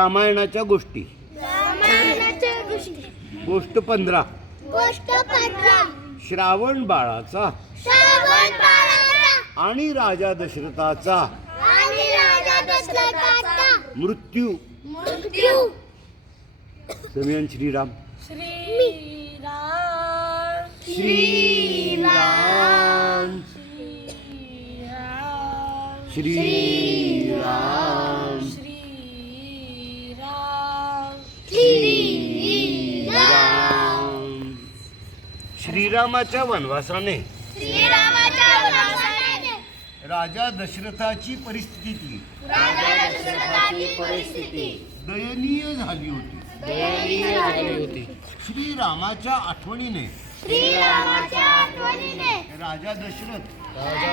रामायणाच्या गोष्टी. गोष्टी. पंधरा. गोष्ट पंधरा. श्रावण बाळाचा. आणि राजा दशरथाचा. मृत्यू. मृत्यू. दरम्यान श्रीराम. श्रीराम. श्रीराम. श्रीरामाच्या वनवासाने. राजा दशरथाची परिस्थिती राजा दशरथाची परिस्थिती. दयनीय झाली होती. दयनीय झाली होती. श्रीरामाच्या आठवणीने. राजा दशरथ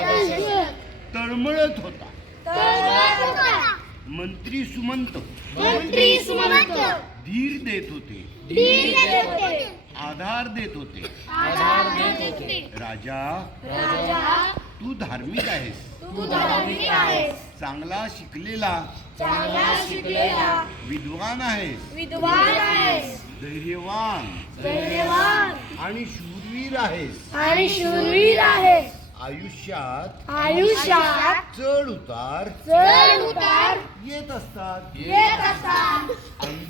दशरथ. तळमळत होता. तळमळत होता. मंत्री सुमंत. मंत्री सुमंत. धीर देत होते. धीर देत होते. आधार देत होते. आधार देत होते. राजा राजा तू धार्मिक आहेस. तू धार्मिक आहेस. चांगला शिकलेला. चांगला शिकलेला. विद्वान आहेस. विद्वान आहेस. धैर्यवान. धैर्यवान. आणि शूरवीर आहेस. आणि शूरवीर आहेस. आयुष्यात आयुष्यात चढ उतार चढ उतार येत असतात. येत असतात.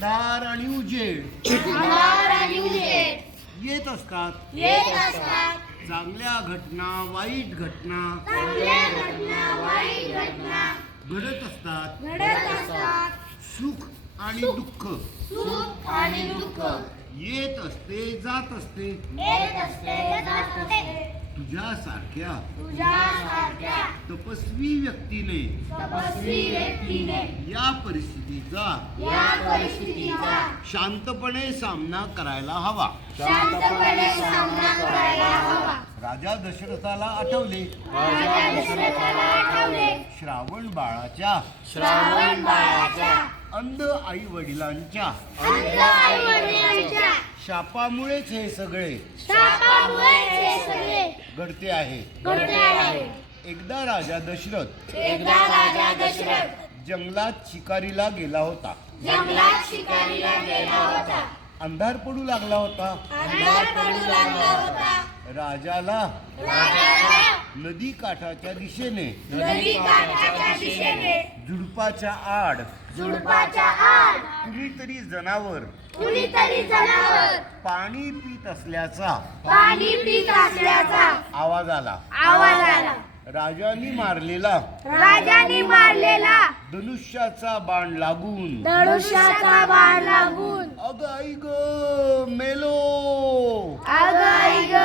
अंधार आणि उजेड. अंधार आणि उजेड. येत असतात. येत असतात. चांगल्या घटना वाईट घटना. चांगल्या घटना वाईट घटना. घडत असतात. घडत असतात. सुख आणि दुःख. सुख आणि दुःख. येत असते जात असते. येत असते जात असते. तुझ्यासारख्या. तुझ्यासारख्या. तपस्वी व्यक्तीने. तपस्वी व्यक्तीने. या परिस्थितीचा. या परिस्थितीचा. शांतपणे सामना करायला हवा. शांतपणे सामना करायला हवा. राजा दशरथाला आठवले. राजा दशरथाला आठवले. श्रावण बाळाच्या. श्रावण बाळाच्या. अंध आई वडिलांच्या. अंध आई वडिलांच्या. शापामुळेच हे सगळे. हे सगळे घडते आहे. एकदा राजा दशरथ एकदा राजा दशरथ जंगलात शिकारीला गेला होता. जंगलात शिकारीला गेला होता. अंधार पडू लागला होता. अंधार पडू लागला होता. राजाला राजाला नदी काठाच्या दिशेने नदी काठाच्या दिशेने झुडपाच्या आड झुडपाच्या आड कुणीतरी जनावर. कुणीतरी जनावर. पाणी पित असल्याचा. पाणी पीत असल्याचा. आवाज आला. आवाज आला. राजांनी मारलेला. राजाने मारलेला. धनुष्याचा बाण लागून. धनुष्याचा बाण लागून. अग आई ग मेलो. अग आई ग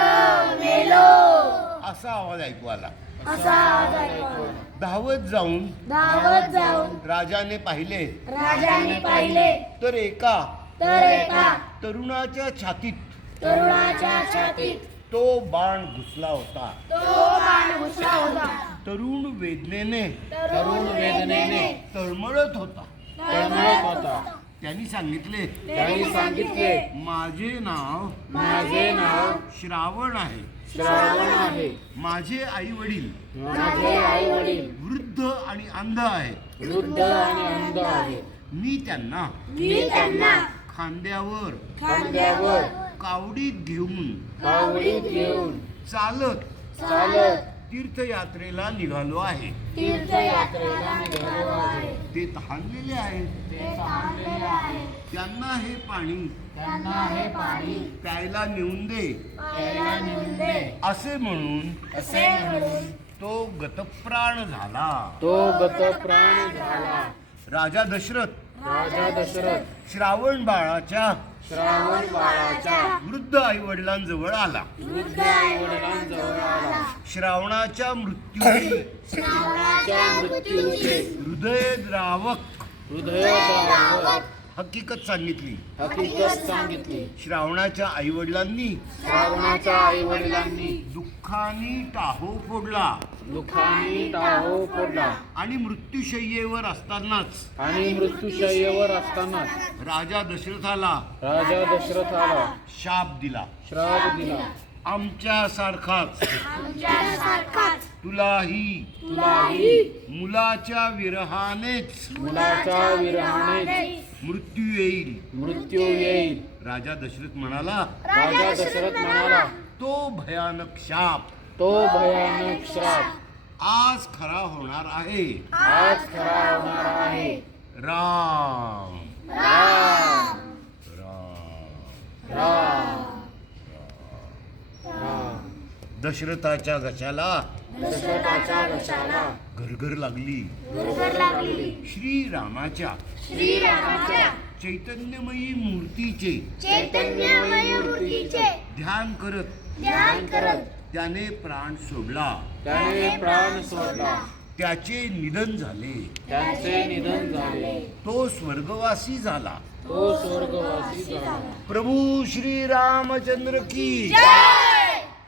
मेलो. असा आवाज ऐकू आला. असा आवाज ऐकू आला. धावत जाऊन धावत जाऊन राजाने पाहिले. राजाने पाहिले. तर एका तर एका तरुणाच्या छातीत तरुणाच्या छातीत तो बाण घुसला होता. तो बाण घुसला होता. तरुण वेदनेने तरुण वेदनेने तळमळत होता. तळमळत होता. त्यांनी सांगितले. त्यांनी सांगितले. माझे नाव माझे नाव श्रावण आहे. श्रावण आहे. माझे आई वडील माझे आई वडील वृद्ध आणि अंध आहेत वृद्ध आणि अंध आहे. मी त्यांना मी त्यांना खांद्यावर खांद्यावर कावडीत घेऊन कावडीत घेऊन चालत चालत तीर्थयात्रेला निघालो आहे. तीर्थयात्रेला निघालो आहे. ते तहानलेले आहेत. ते थांबलेले आहे त्यांना हे पाणी त्यांना हे पाणी प्यायला नेऊन दे. प्यायला नेऊन दे. असे म्हणून असे म्हणून तो गतप्राण झाला. तो गतप्राण झाला. राजा दशरथ राजा दशरथ. श्रावण बाळाच्या श्रावण बाळाच्या आई वडिलांजवळ आला. वृद्ध आई वडिलांजवळ आला. श्रावणाच्या मृत्यूची श्रावणाच्या मृत्यूची हृदय द्रावक. हृदय हकीकत सांगितली. हकीकत सांगितली. श्रावणाच्या आई वडिलांनी श्रावणाच्या आई वडिलांनी दुःखाने टाहो फोडला. दुःखाने टाहो फोडला. आणि मृत्यूशय्येवर असतानाच आणि मृत्यूशय्येवर असताना राजा दशरथाला राजा दशरथाला शाप दिला. श्राप दिला. आमच्या सारखाच आमच्या सारखाच तुलाही. तुलाही. मुलाच्या विरहानेच. मुलाच्या विरहाने मृत्यू येईल. मृत्यू येईल. राजा दशरथ म्हणाला राजा दशरथ म्हणाला तो भयानक शाप. तो भयानक श्राप आज खरा होणार आहे. आज खरा होणार आहे. राम. राम. राम. राम. राम. दशरथाच्या घशाला दशरथाच्या वशाला. घरघर लागली. गुरगर लागली. श्रीरामाच्या. श्रीरामाच्या. चैतन्यमयी मूर्तीचे. चैतन्यमय मूर्तीचे. ध्यान करत. ध्यान करत. त्याने प्राण सोडला. त्याने प्राण सोडला. त्याचे निधन झाले. त्यांचे निधन झाले. तो स्वर्गवासी झाला. तो स्वर्गवासी झाला. प्रभू श्री रामचंद्र की